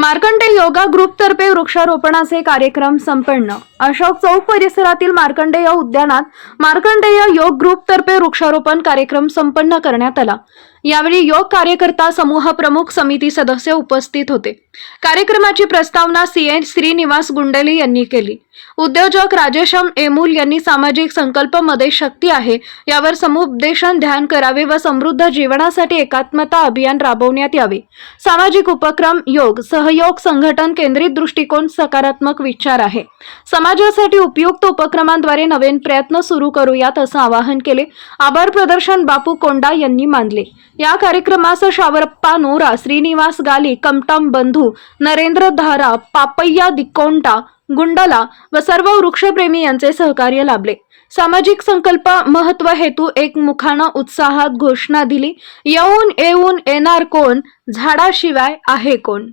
Markande yoga group तर्फे वृक्षारोपणाचे कार्यक्रम संपन्न. अशोक चौक परिसरातील मार्कंडेय उद्यानात मार्कंडेय योग ग्रुपतर्फे वृक्षारोपण कार्यक्रम संपन्न करण्यात आला. यावेळी योग कार्यकर्ता समूह प्रमुख समिती सदस्य उपस्थित होते. कार्यक्रमाची प्रस्तावना सी एन श्रीनिवास गुंडेली यांनी केली. उद्योजक राजेशम एमूल यांनी सामाजिक संकल्पमध्ये शक्ती आहे यावर समुपदेशन ध्यान करावे व समृद्ध जीवनासाठी एकात्मता अभियान राबवण्यात यावे. सामाजिक उपक्रम योग सह सहयोग संघटन केंद्रित दृष्टिकोन सकारात्मक विचार आहे. समाजासाठी उपयुक्त उपक्रमांद्वारे नवीन प्रयत्न सुरू करूयात असं आवाहन केले. आभार प्रदर्शन बापू कोंडा यांनी मानले. या कार्यक्रमास शावरप्पा नोरा श्रीनिवास गाली कमटम बंधू नरेंद्र धारा पापय्या दिकोंटा गुंडला व सर्व वृक्षप्रेमी यांचे सहकार्य लाभले. सामाजिक संकल्प महत्त्व हेतू एक मुखानं उत्साहात घोषणा दिली. येऊन येऊन येणार कोण? झाडाशिवाय आहे कोण?